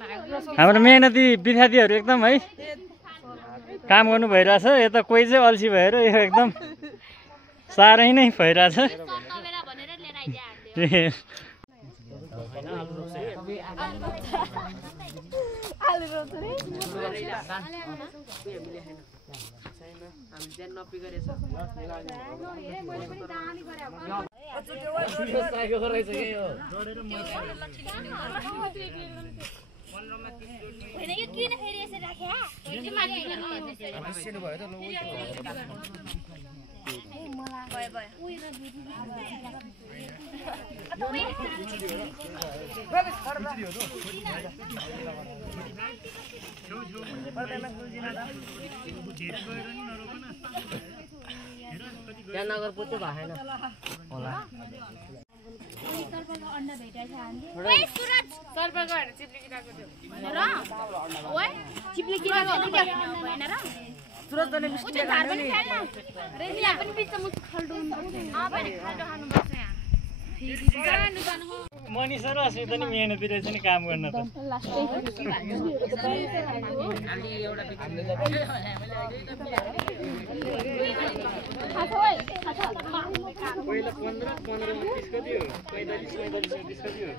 हाम्रो मेहनती विद्यार्थीहरू एकदम है काम गर्नु भइरहेछ। यता कोही चाहिँ अल्छी भएर यो एकदम साह्रै नै भइरहेछ। मनिषा र अस्मिता नि मेहनती रहेछ नि काम गर्न त। पहिला 15 मा 30 को दियो, 45 मा 30 को दियो।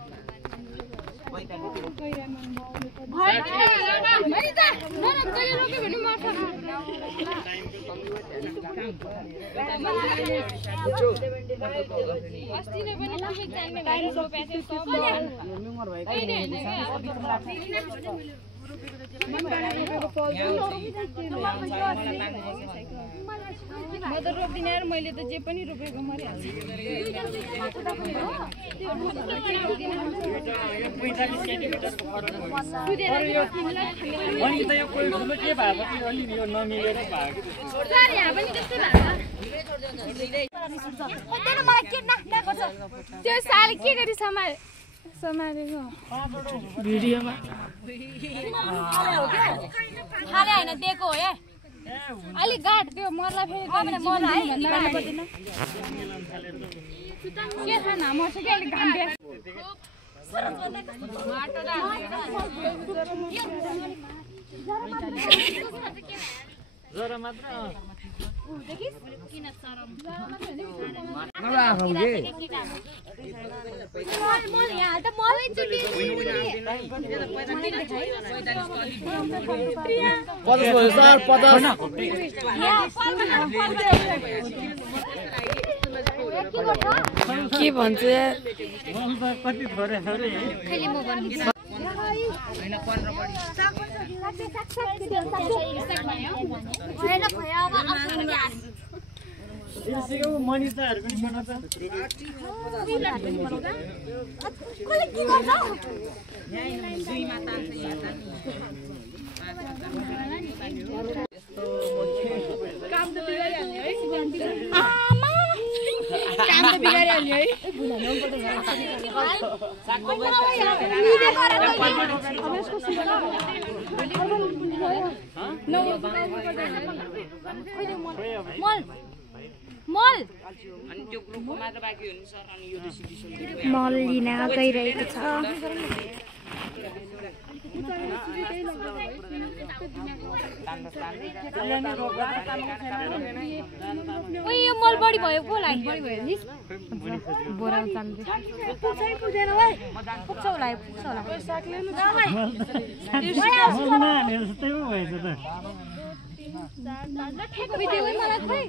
म त रोप्दिन यार, मैले त जे पनि रोपेको मरिहाल्छु। त्यो साले के गरी समारेको भिडियोमा खाले हैन दिएको हो या अलि गाड त्यो मर्ला फेरि मर्ला है पर्दैन के खाना मर्छ के अलि घाम्बे जरा मात्र के भन्छ यार कति थोरै थोरै खैले म भन्छु मनिषाहरू पनि बनाउँछ। काम त बिगारिहाल्ने है काम त बिगारिहाल्ने है मल लिन गइरहेको छ। यो मल बढी भयो को लाइन बढी भयो नि बोरा चाल्दै पुग्दैन भाइ पुग्छ होला पुग्छ होला साकले न भाइ जस्तै पो भएछ त। भिडियोमै मलाई खोइ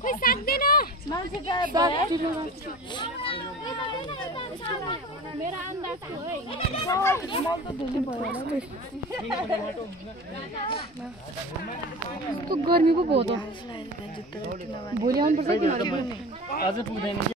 खोइ सक्दैन मान्छे मेरो अन्दाज हो है मल त धुली भयो होला कस्तो गर्मी पो भयो त भोलि आउनुपर्छ कि अझै पुग्दैन।